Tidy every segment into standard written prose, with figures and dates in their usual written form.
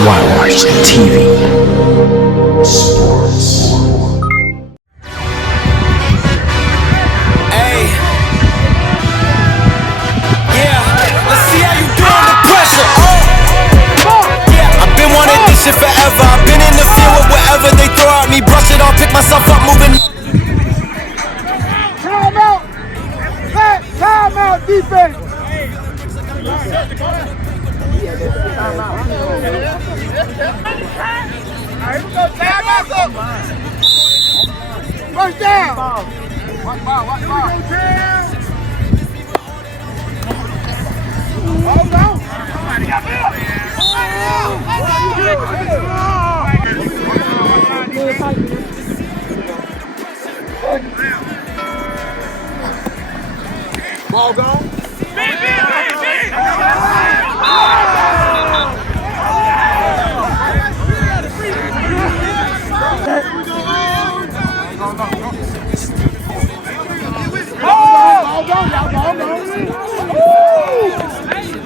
WhyWatchTV Sports. Hey, yeah, let's see how you do under pressure. Yeah, I've been wanting this shit forever. I've been in the field with whatever they throw at me. Brush it off, pick myself up, moving. Time out! Time out, defense! Alright, we go. Time out, go! First down! Watch ball. Hold on! Somebody got ball gone.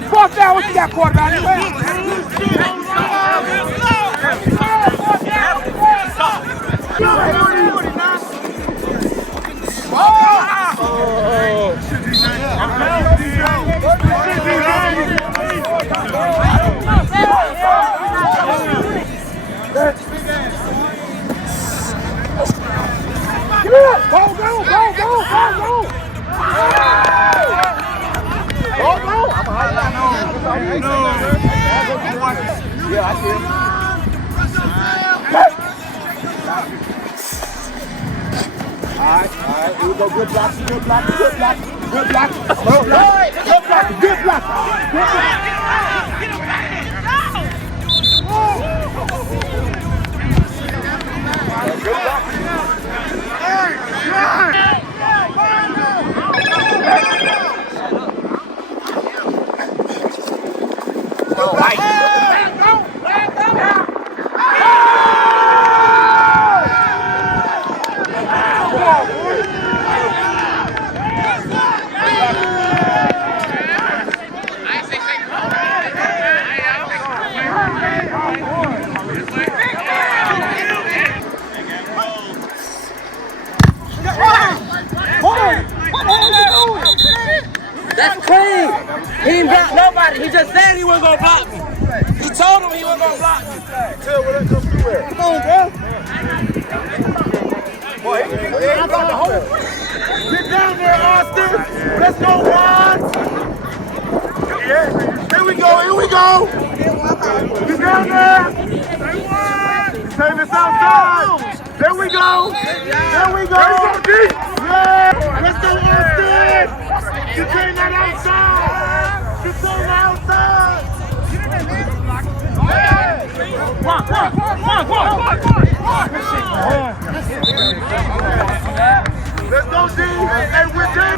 Fourth down, what you got, quarterback? Yeah, I see. All right, here we go. Good block. That's clean. He ain't block nobody. He just said he wasn't gonna block me. He told him he wasn't gonna block me. Come on, bro. Boy, get down there, Austin. Let's go, Juan. Yeah. Here we go. Get down there. Take this outside. There we go. Yeah. Let's go, Austin. You turn that outside. Walk. Let's go, D. Hey, we're good.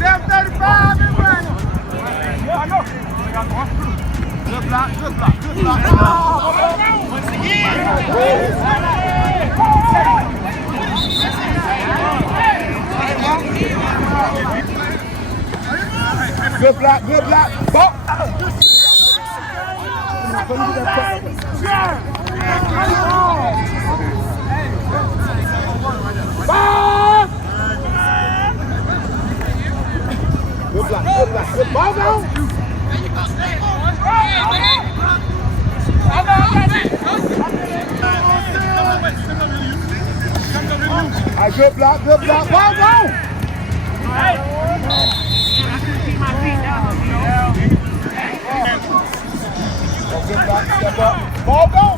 7:35 and running. Yeah, I know. Good block. Once again. Good block. Ball. Good block. Ball down. Good block. Ball down. Good block. Step up. Ball down.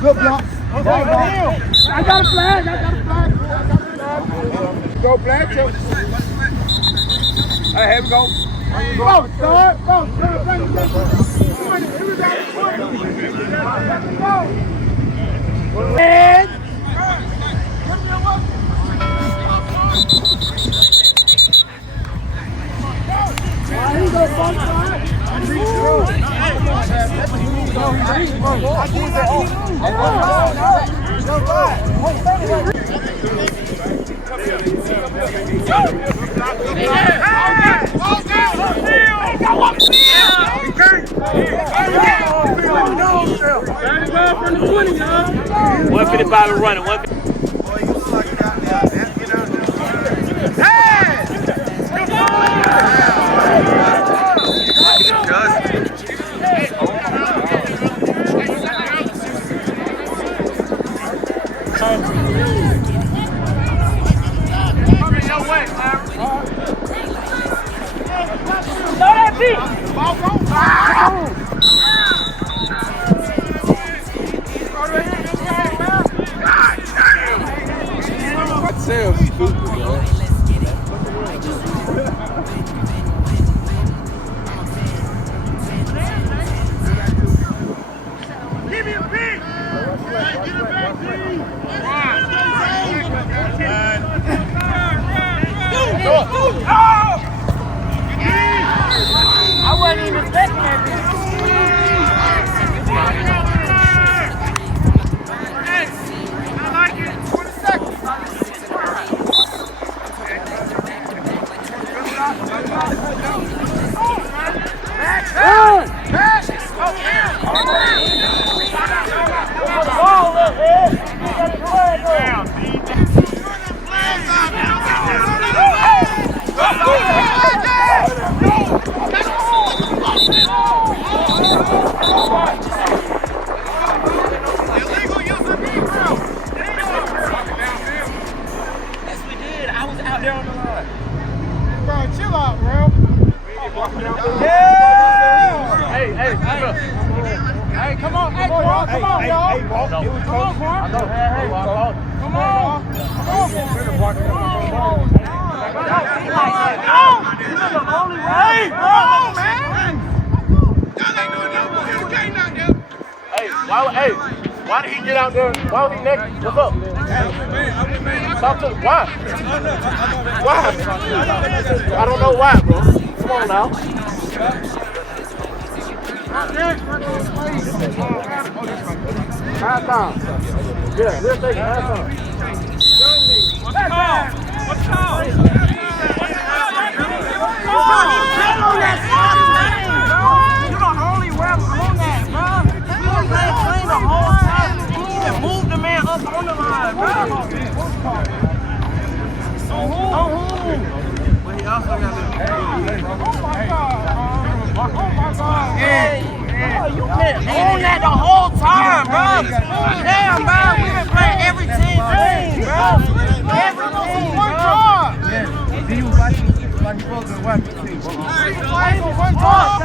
Good bump. I got a flag. Go, Blanchard. All right, here we go. Go, start. And Here we go, bump side. From the 20, 155 and running. I wasn't even expecting that. I like it. 20 seconds. Hey, come on, hey, come on, y'all. Come on, Quan. Come on. You're the only one. Hey, bro, man. Y'all ain't doing nothing. You can't knock them. Why did he get out there? Why was he naked? What's up? Talk to him. Why? I don't know why, bro. Come on now. Half time. Yeah, we'll take it. Half time. What's the call? What's the call? You're the only ref on that, bro. We were playing clean the whole time. And move the man up on the line, bro. On who? But he also got the... Oh, my God. Hey. You been on that the whole time, bro. Damn, bro. We've been playing every team, bro. Every team, one job. Yeah. He was like he supposed to watch the team. He was playing for one job,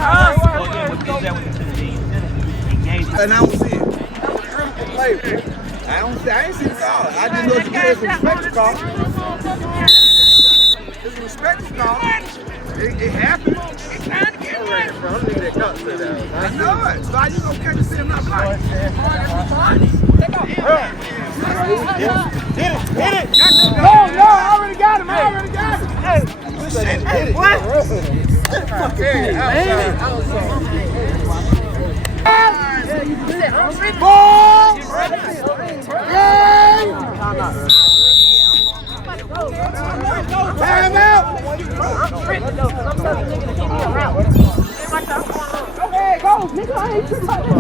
and I don't see it. I ain't see the call. I just know it's a respect call. It's a respect call. It happened. It's time to get away. I know it. So you gonna catch him not blind. Hit it. No, I already got him. Hey, what? Ball! Time out! Okay, go, nigga. I ain't tripping like that.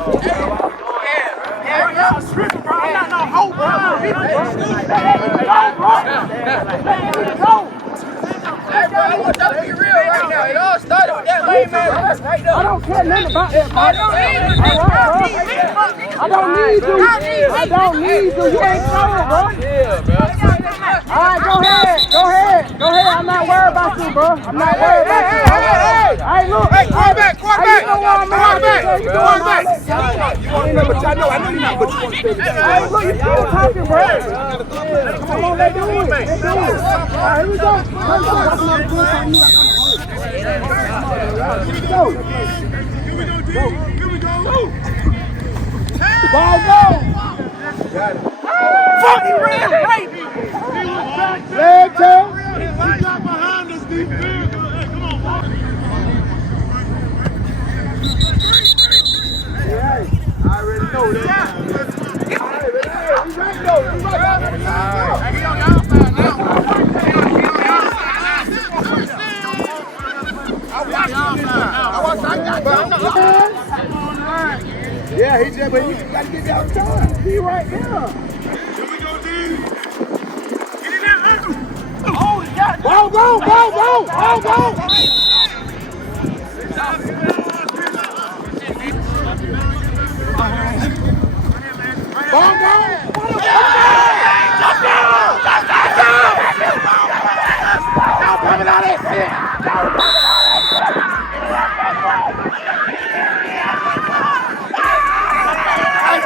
Yeah, I'm tripping, bro. I'm not no hoe, bro. Go. Hey, bro, I want y'all to be real right now. It all started with that lame man right there. I don't care nothing about that, bro. I don't need you. You ain't covered, bro. Yeah, bro. All right, go ahead. I'm not worried about you, bro. I'm not worried about you. Hey, look. Hey, quarterback. You know why I'm quarterback. You ain't never I know you're not, but you want to stay together. Hey, look, you still talking, bro. Come on, they do it. All right, here we go. Here we go. Ball go. Got it. Fuck, he ran right. Leg tail. He got behind us, deep. Hey, come on. Yeah, he just, but you got to get that time. He right there. Here we go, D. Get in there. Oh, he got it. Go. Coming out of that shit.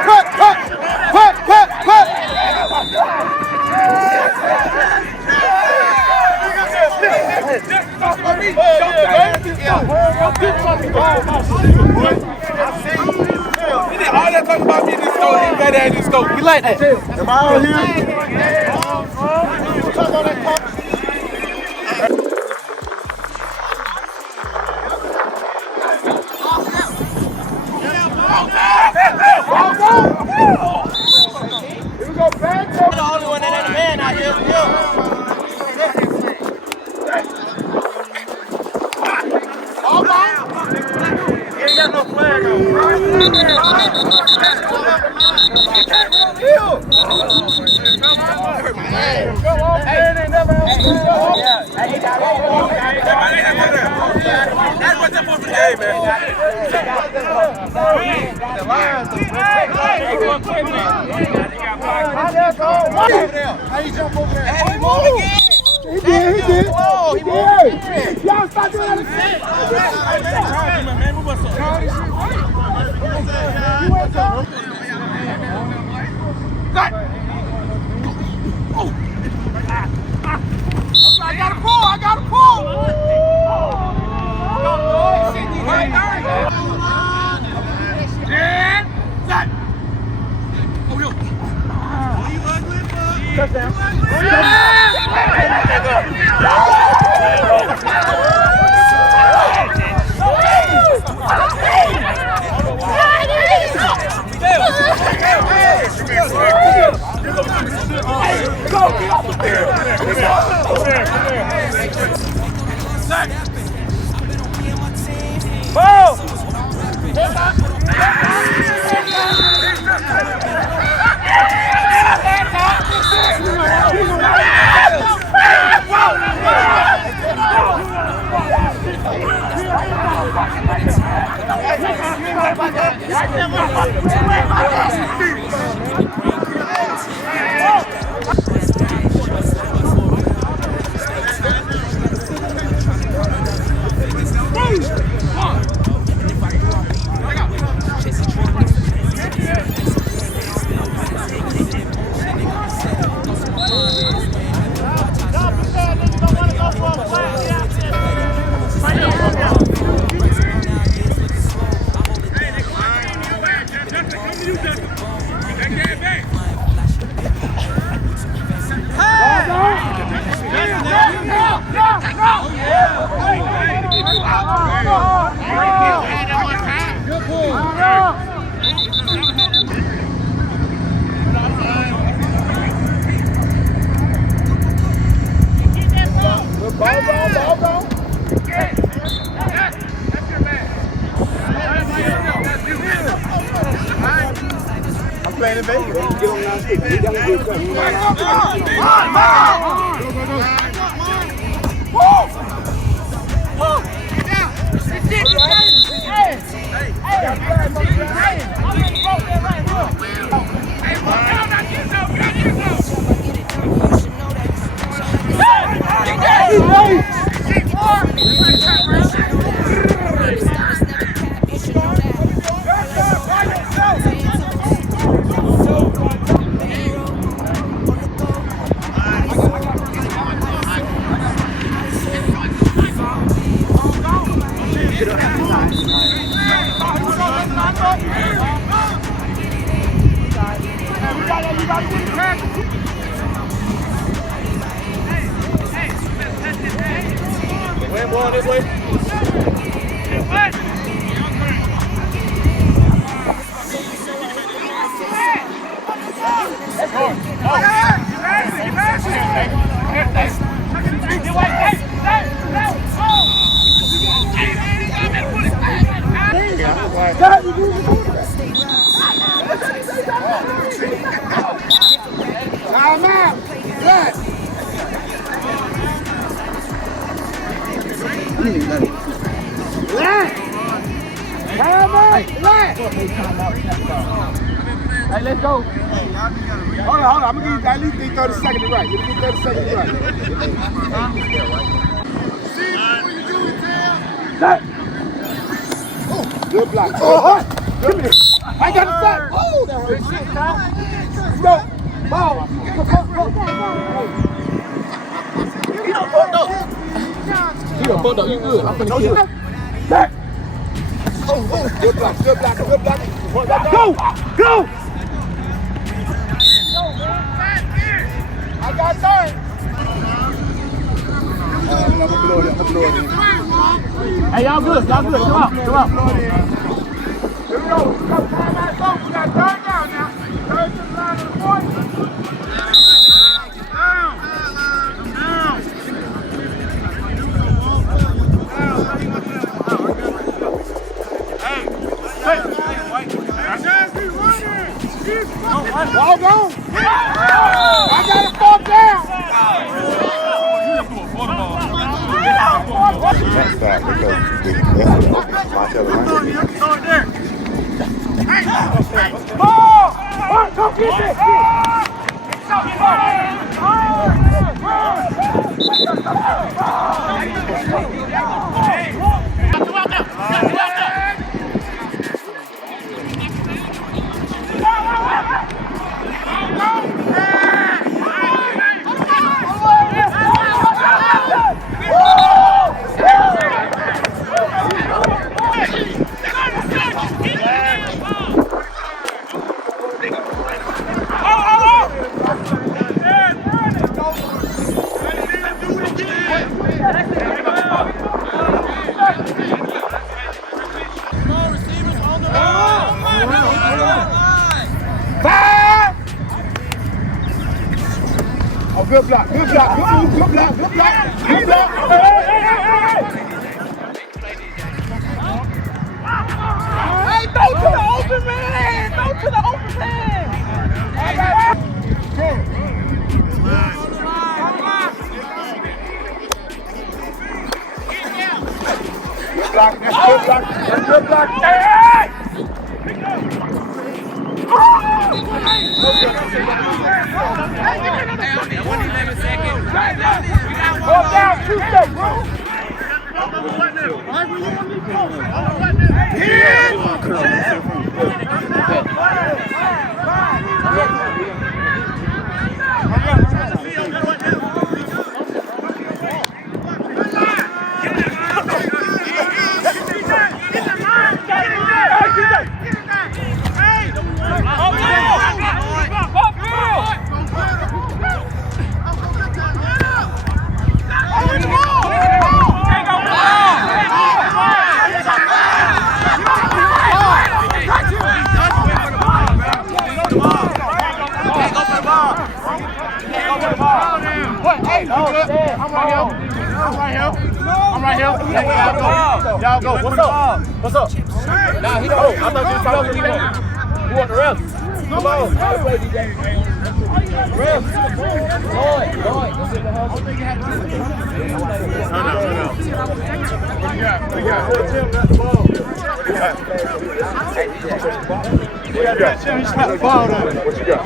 Cut. All that talk about me in this scope, he better at this scope. We like that. Am I out here? I'm the only one that ain't a man out here. He ain't got no flag on. That's what's up for the game, man. How you jump over there? He moved again. He did. Y'all stop doing that shit. Man, move us up. I gotta pull. Touchdown. Playing in Vegas. Get on down stick. We gotta get something. This way. Let's go. Time out. Good. Relax. Time out. Relax. Hey, let's go. Hold on. I'm going to give you at least 30 seconds to right. Give me 30 seconds to right. See what you doing, Tam? Set. Oh, good block. Oh, give me this. I got the set. Oh, that hurt. Go. Ball. He don't fuck up. You good. I'm finna kill him. Back. Oh, good block. Go. I got 30. I'm gonna blow it. Hey, y'all good. Come on. Here we go. We got third down now. Third to the line of the 40. Ball gone. I got it fourth down. Next back because Ball! Come get this! Good block. Hey, throw to the open man! Good block. Hey! Go down, Tuesday, bro. I'm right here. Y'all go. What's up? Nah, he don't. I thought you were talking to me. You want the refs? Come on. Refs. Lloyd. No. We got. Tim got the ball. He got the ball down. What you got?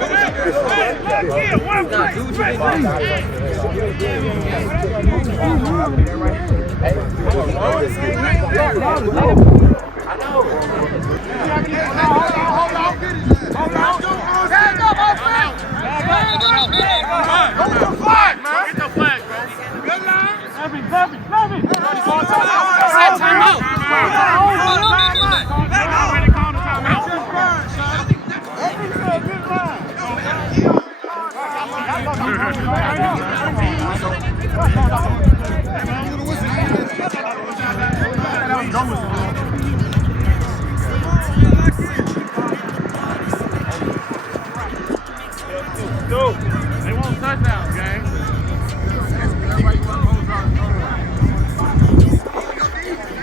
They won't touchdown, gang.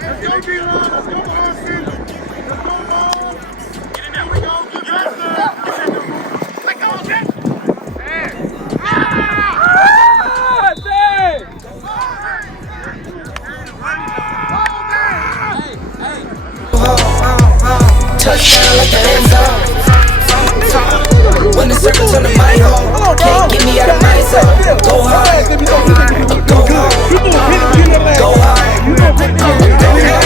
Let's go, D-line. Let's go, touchdown like the end zone. When the circle turn to my home, can't get me out of my zone. Go hard, go hard, go hard, go hard.